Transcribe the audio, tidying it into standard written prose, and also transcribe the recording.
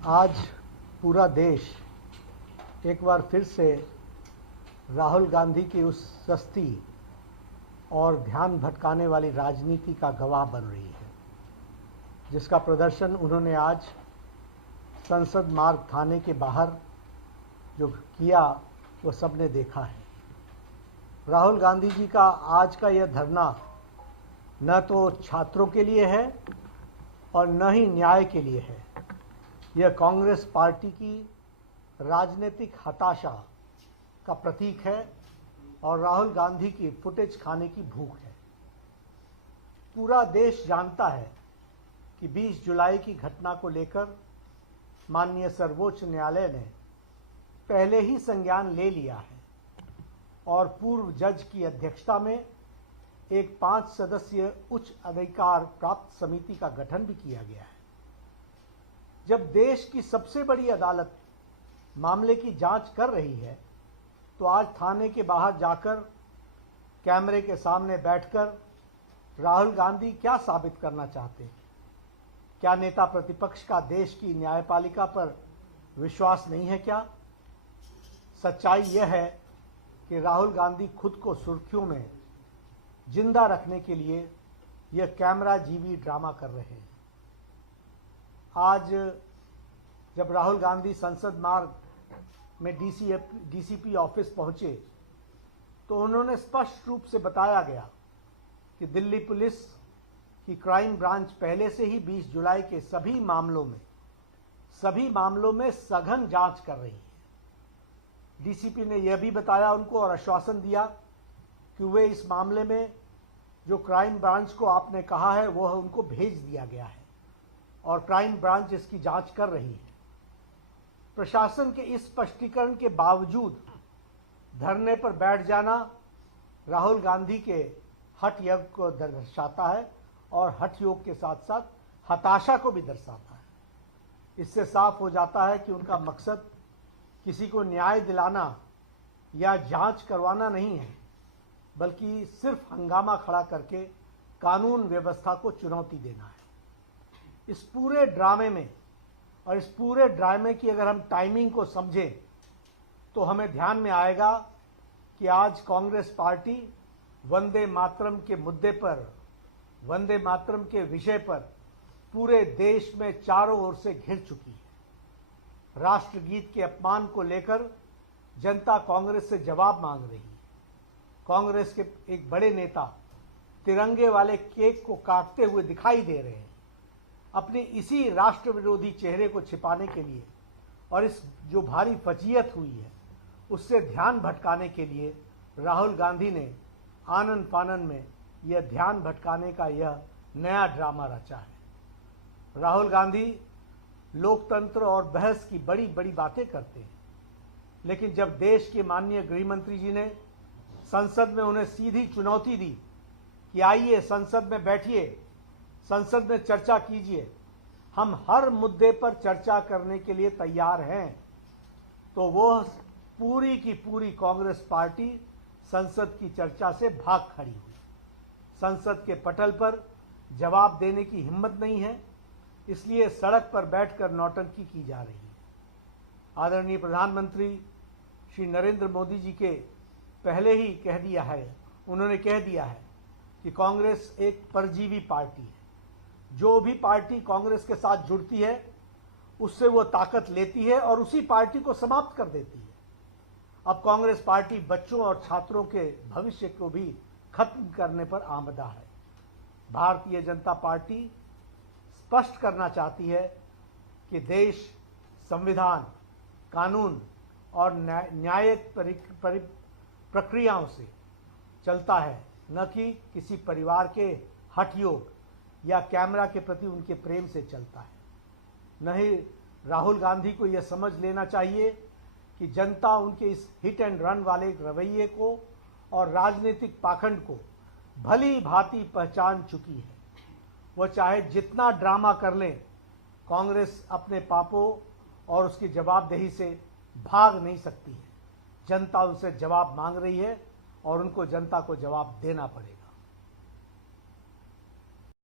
आज पूरा देश एक बार फिर से राहुल गांधी की उस सस्ती और ध्यान भटकाने वाली राजनीति का गवाह बन रही है, जिसका प्रदर्शन उन्होंने आज संसद मार्ग थाने के बाहर जो किया वो सबने देखा है। राहुल गांधी जी का आज का यह धरना न तो छात्रों के लिए है और न ही न्याय के लिए है। यह कांग्रेस पार्टी की राजनीतिक हताशा का प्रतीक है और राहुल गांधी की फुटेज खाने की भूख है। पूरा देश जानता है कि 20 जुलाई की घटना को लेकर माननीय सर्वोच्च न्यायालय ने पहले ही संज्ञान ले लिया है और पूर्व जज की अध्यक्षता में एक 5 सदस्यीय उच्च अधिकार प्राप्त समिति का गठन भी किया गया है। जब देश की सबसे बड़ी अदालत मामले की जांच कर रही है, तो आज थाने के बाहर जाकर कैमरे के सामने बैठकर राहुल गांधी क्या साबित करना चाहते हैं? क्या नेता प्रतिपक्ष का देश की न्यायपालिका पर विश्वास नहीं है क्या? सच्चाई यह है कि राहुल गांधी खुद को सुर्खियों में जिंदा रखने के लिए यह कैमरा जीवी ड्रामा कर रहे हैं। आज जब राहुल गांधी संसद मार्ग में डीसीपी ऑफिस पहुंचे, तो उन्होंने स्पष्ट रूप से बताया गया कि दिल्ली पुलिस की क्राइम ब्रांच पहले से ही 20 जुलाई के सभी मामलों में सघन जांच कर रही है। डीसीपी ने यह भी बताया उनको और आश्वासन दिया कि वे इस मामले में जो क्राइम ब्रांच को आपने कहा है वह उनको भेज दिया गया है और क्राइम ब्रांच इसकी जांच कर रही है। प्रशासन के इस स्पष्टीकरण के बावजूद धरने पर बैठ जाना राहुल गांधी के हठ योग को दर्शाता है और हठ योग के साथ साथ हताशा को भी दर्शाता है। इससे साफ हो जाता है कि उनका मकसद किसी को न्याय दिलाना या जांच करवाना नहीं है, बल्कि सिर्फ हंगामा खड़ा करके कानून व्यवस्था को चुनौती देना है। इस पूरे ड्रामे में और इस पूरे ड्रामे की अगर हम टाइमिंग को समझें तो हमें ध्यान में आएगा कि आज कांग्रेस पार्टी वंदे मातरम के मुद्दे पर, वंदे मातरम के विषय पर पूरे देश में चारों ओर से घिर चुकी है। राष्ट्रगीत के अपमान को लेकर जनता कांग्रेस से जवाब मांग रही है। कांग्रेस के एक बड़े नेता तिरंगे वाले केक को काटते हुए दिखाई दे रहे हैं। अपने इसी राष्ट्र विरोधी चेहरे को छिपाने के लिए और इस जो भारी फजीयत हुई है उससे ध्यान भटकाने के लिए राहुल गांधी ने आनन फानन में यह ध्यान भटकाने का यह नया ड्रामा रचा है। राहुल गांधी लोकतंत्र और बहस की बड़ी बड़ी बातें करते हैं, लेकिन जब देश के माननीय गृह मंत्री जी ने संसद में उन्हें सीधी चुनौती दी कि आइए संसद में बैठिए, संसद में चर्चा कीजिए, हम हर मुद्दे पर चर्चा करने के लिए तैयार हैं, तो वो पूरी की पूरी कांग्रेस पार्टी संसद की चर्चा से भाग खड़ी हुई। संसद के पटल पर जवाब देने की हिम्मत नहीं है, इसलिए सड़क पर बैठकर नौटंकी की जा रही है। आदरणीय प्रधानमंत्री श्री नरेंद्र मोदी जी के पहले ही उन्होंने कह दिया है कि कांग्रेस एक परजीवी पार्टी है। जो भी पार्टी कांग्रेस के साथ जुड़ती है उससे वो ताकत लेती है और उसी पार्टी को समाप्त कर देती है। अब कांग्रेस पार्टी बच्चों और छात्रों के भविष्य को भी खत्म करने पर आमदा है। भारतीय जनता पार्टी स्पष्ट करना चाहती है कि देश संविधान, कानून और न्यायिक प्रक्रियाओं से चलता है, न कि किसी परिवार के हठयोग या कैमरा के प्रति उनके प्रेम से चलता है। नहीं, राहुल गांधी को यह समझ लेना चाहिए कि जनता उनके इस हिट एंड रन वाले रवैये को और राजनीतिक पाखंड को भली भांति पहचान चुकी है। वह चाहे जितना ड्रामा कर लें, कांग्रेस अपने पापों और उसकी जवाबदेही से भाग नहीं सकती है। जनता उनसे जवाब मांग रही है और उनको जनता को जवाब देना पड़ेगा।